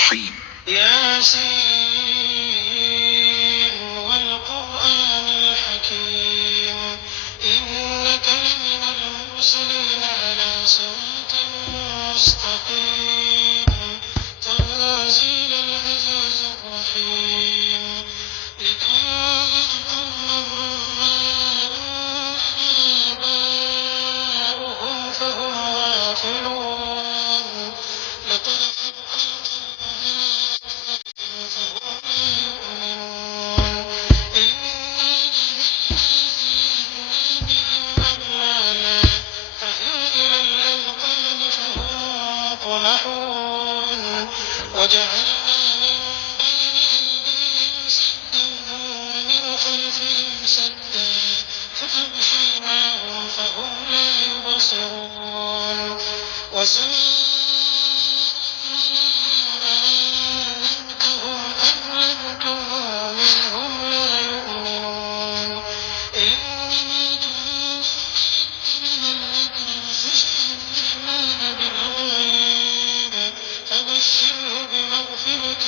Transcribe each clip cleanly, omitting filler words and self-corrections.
الرحيم. ياسين والقرآن الحكيم إنك لمن المرسلين على صراط مستقيم تنزيل العزيز الرحيم لتنذر قوما ما أوحي آباؤهم فهم غافلون لقد وجعلنا من بين أيديهم سدا ومن خلفهم سدا فأغشيناهم فهم لا يبصرون أنذرتهم أم لم تنذرهم لا يؤمنون إنما تنذر من خشي الرحمن بالغيب فبشره بمغفرة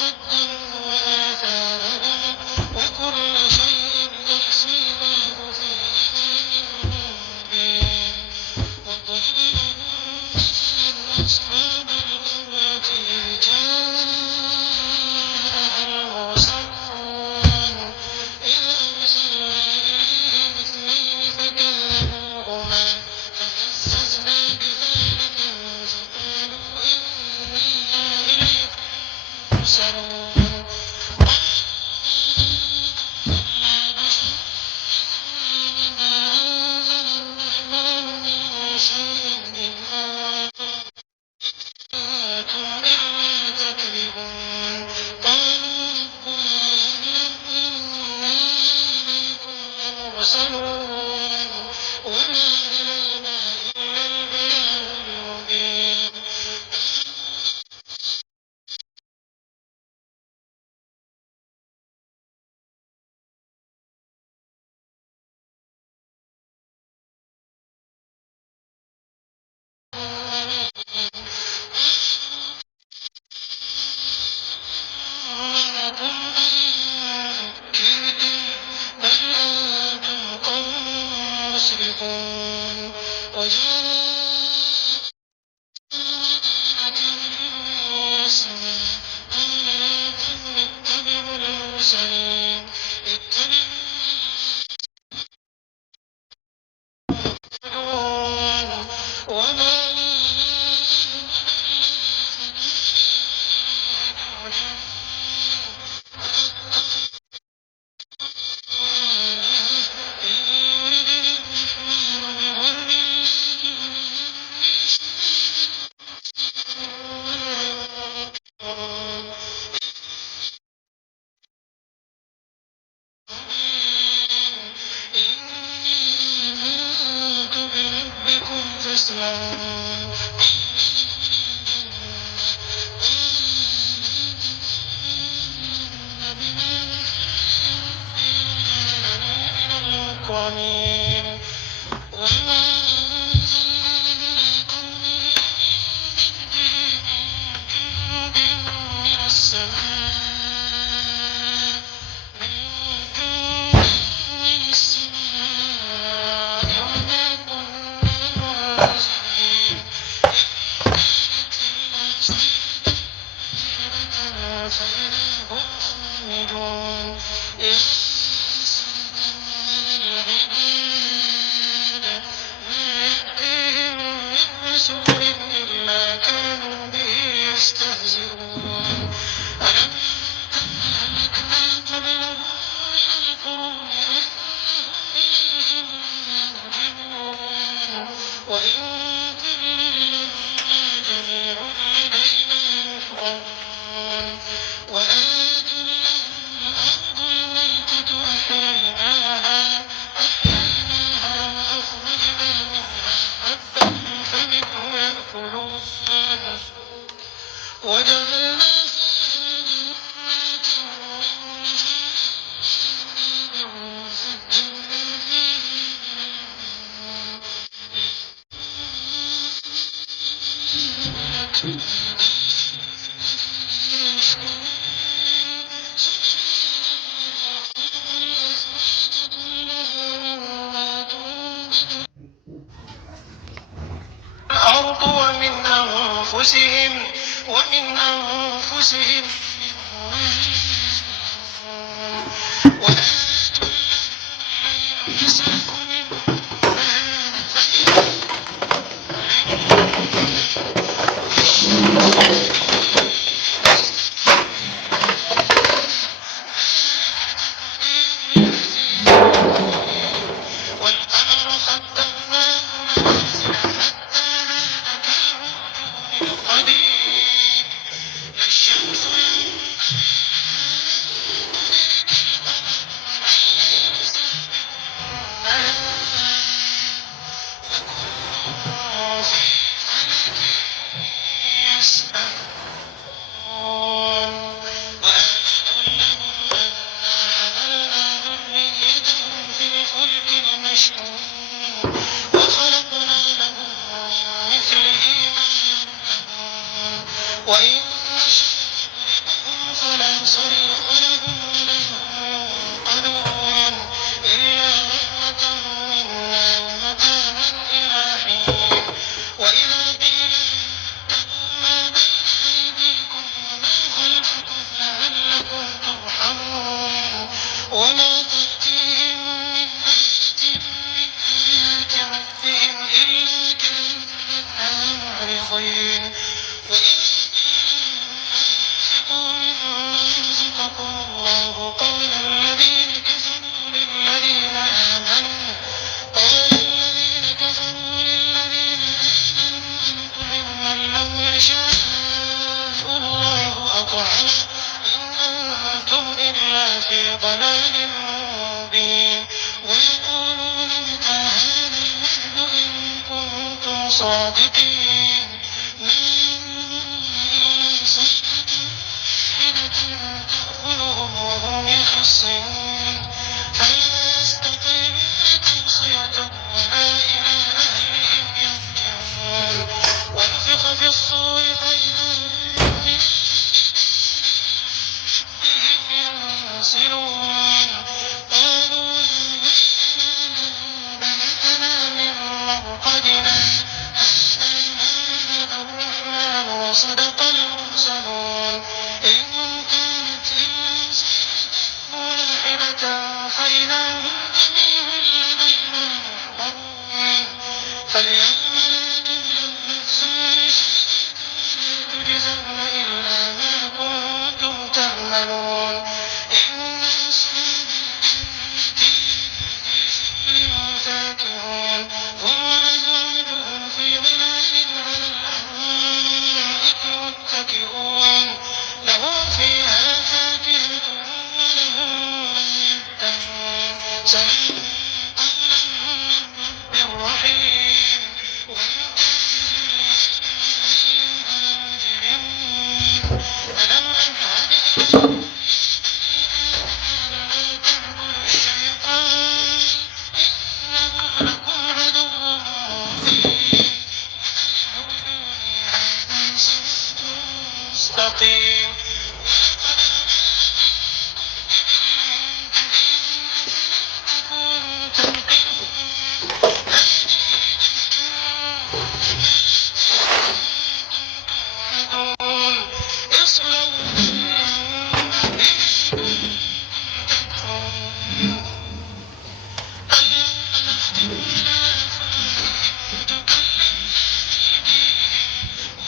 قدموا وآثارهم وكل شيء أحصيناه في إمام مبين واضرب لهم مثلا أصحاب القرية إذ جاءها المرسلون إذ أرسلنا إليهم اثنين فكذبوهما فعززنا بثالث فقالوا إنا إليكم مرسلون ما أنزل الرحمن من شيء إن أنتم إلا تكذبون قالوا ربنا يعلم إنا إليكم لمرسلون وما علينا إلا البلاغ المبين بل أنتم قوم مسرفون وجاء يسعى قال يا قوم اتبعوا المرسلين اتبعون وما آمنت بربكم فاسمعون من المكرمين وما أنزلنا على قومه من جند من السماء من السماء وما كنا منزلين فإذا هم خامدون يسألون العباد ما يأتيهم من رسول إلا كانوا به يستهزئون ألم أهلكنا قبلهم من القرون أنهم يرجعون وإن كل لما جميع لدينا محضرون وآتوا لهم الأرض الميتة أحييناها وأخرجنا منها حبا فمنه يأكلون وجعلنا فيها جنات وفجرنا فيها الأرض ومن أنفسهم والقمر قدرناه منازل حتى عاد كالعرجون القديم الشمس وخلقنا لهم من مثله ما يركبون وإن نشأ فلا صريخ لهم ولهم ينقذون إلا رحمة منا ومتاعا إلى حين وإذا قيل اتقوا ما بين أيديكم وما خلفكم لعلكم ترحمون وما تأتيهم من آية من آيات ربهم إلا كانوا عنها معرضين وإذ أنفقوا مما رزقكم الله قال الذين كفروا للذين آمنوا أنطعم من لو يشاء الله أطعمه إن أنتم إلا في ضلال مبين ويقولون متى هذا الوعد إن كنتم صادقين تأخذهم وهم يخصمون فلا يستطيعون توصية ولا إلى أهلهم يرجعون ونفخ في الصور فإذا هم ينسلون قالوا بيتنا من مرقدنا هذا الرحمن وصدق المرسلون إن كانت إلا صيحة واحدة فإذا هم جميع لدينا محضرون فاليوم لا تظلم نفس شيئا ولا تجزون إلا ما كنتم تعملون إن أصحاب الجنة فاكهون هم وأزواجهم في ظلال على الأرائك متكئون لهم فيها فاكهة ولهم ما يدعون سلام قولا من رب رحيم ألم أعهد إليكم ألا تعبدوا الشيطان إنه لكم عدو مبين واعبدوني هذا صراط مستقيم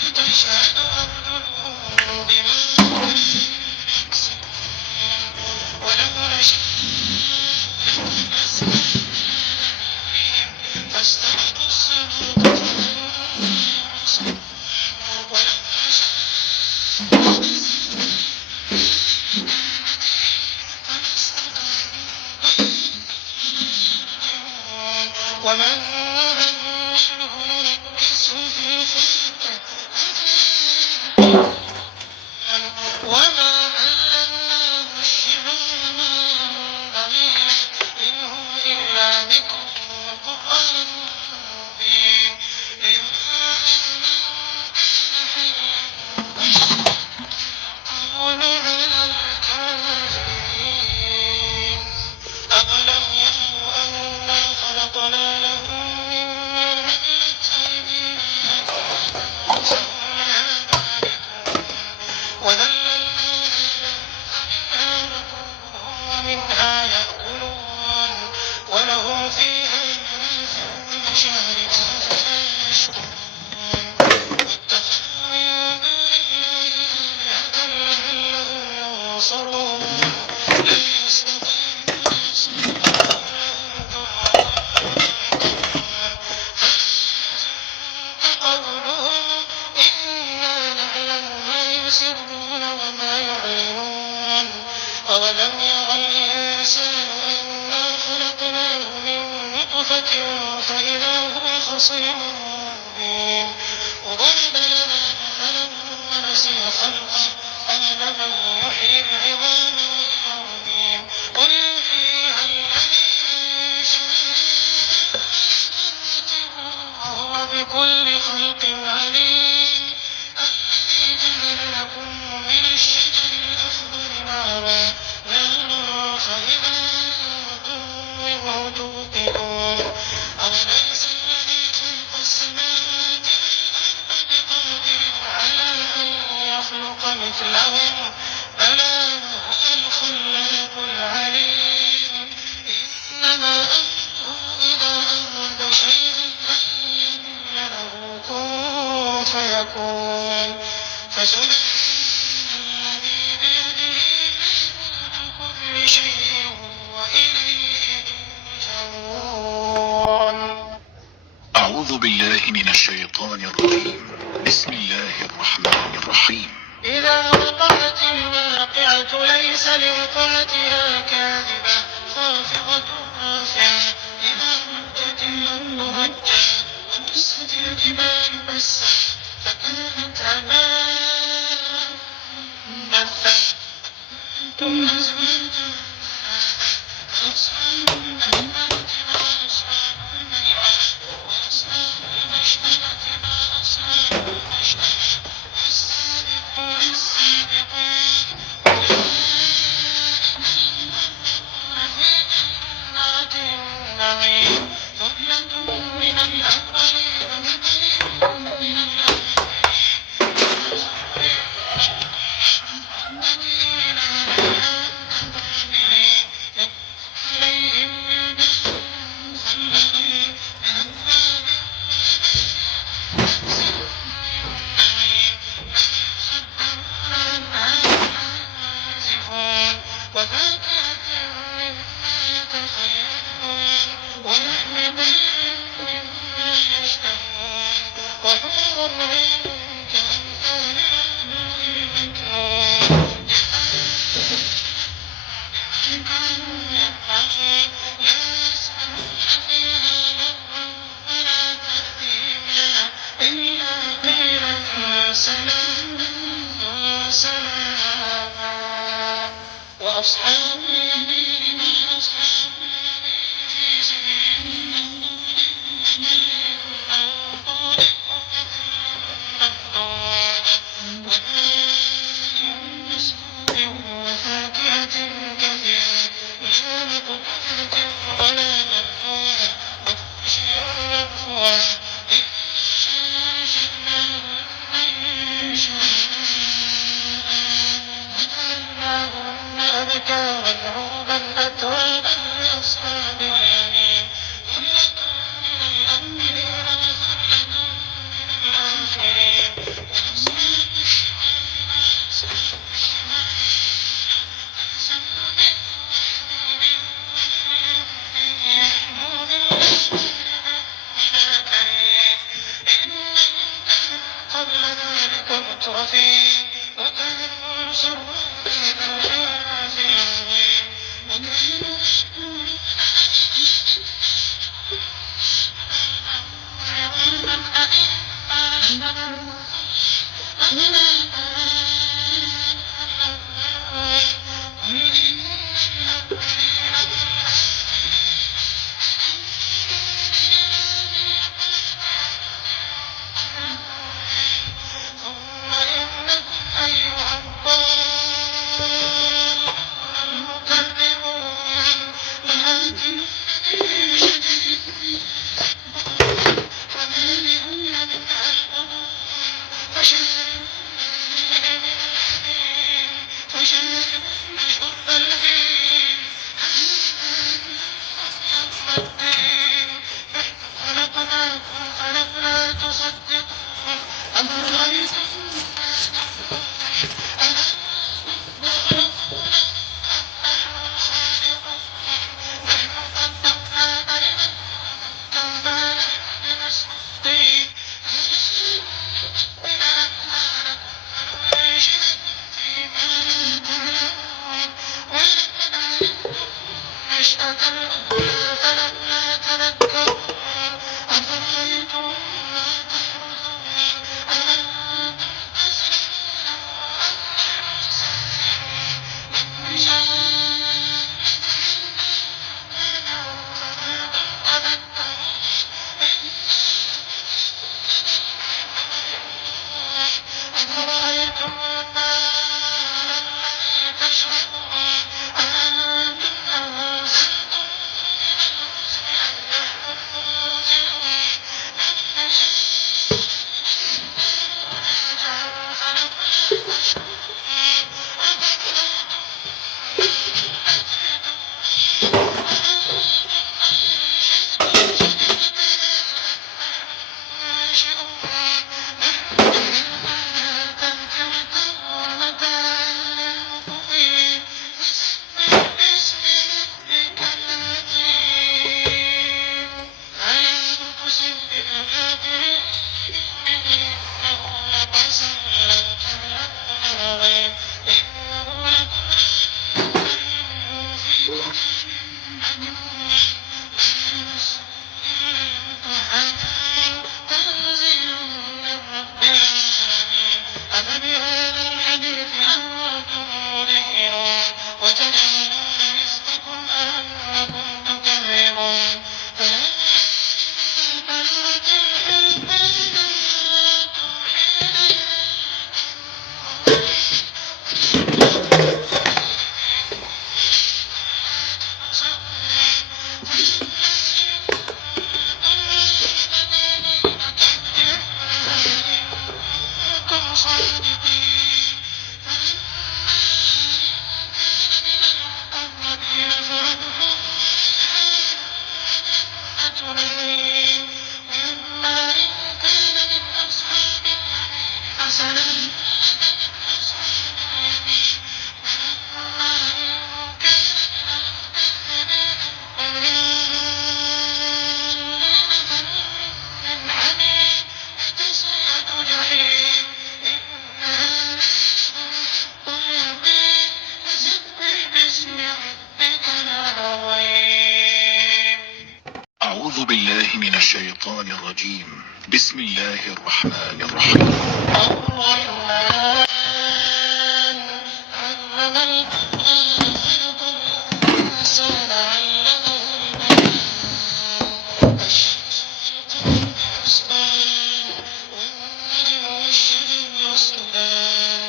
وتشهد أرجلهم بما يكسبون ولو نشاء فاستبقوا الصراط ولو ومن نشره نكسه في خلقه وما علمناه الشعر ما ينبغي إن هو إلا ذكر وقرآن مبين ساعة فإذا هو خصيم مبين وضرب لنا مثلا ونسي خلقه قال من يحيي العظام وهي رميم قل يحييها الذي أنشأها وهو بكل خلق عليم الذي جعل لكم من الشجر الأخضر نارا فإذا أنتم منه توقدون أوليس الذي خلق السماوات والأرض بقادر على أن يخلق مثلهم بلى هو الخلاق العليم إنما أمره إذا أراد شيئا أن يقول له كن فيكون فسبحان الذي بيده ملكوت كل شيء وإليه ترجعون. أعوذ بالله من الشيطان الرجيم. بسم الله الرحمن الرحيم. إذا وقعت الواقعة ليس لوقعتها كاذبة خافضة رافعة إذا رجت الأرض رجا وبست الجبال بسا فكانت هباء منبثا كنتم أزواجا فأصحاب الميمنة ما أصحاب الميمنة وأصحاب المشأمة ما أصحاب المشأمة والسابقون السابقون أولئك المقربون في جنات النعيم ثلة من الأولين وقليل من الآخرين متكئين عليها متقابلين يطوف عليهم ولدان مخلدون بأكواب وفاكهة مما يتخيرون ولحم طير مما يشتهون وحور عين كأمثال اللؤلؤ المكنون بما كانوا يفعلون لا يسمعون فيها لغوا ولا تأثيما إلا قيلا سلاما سلاما وأصحاب اليمين ما أصحاب اليمين في سدر منضود ممدود وماء مسكوب وفاكهة كثيرة لا مقطوعة ولا ممنوعة وفرش مرفوعة إنا أنشأناهن إنشاء وجعلناهن أبكارا أعوذ بالله من الشيطان الرجيم. بسم الله الرحمن الرحيم. الرحمن علم القرآن خلق الإنسان علمه البيان الشمس تجري بحسبان والنجم والشجر يسجدان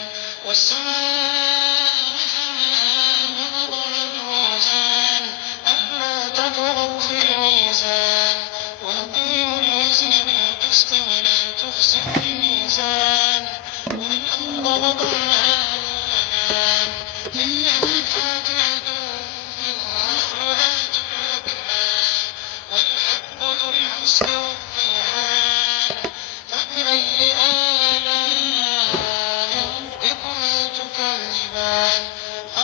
والسماء رفعها ووضع الميزان ألا تطغوا في الميزان وأقيموا الوزن بالقسط ولا تخسروا الميزان والأرض وضعها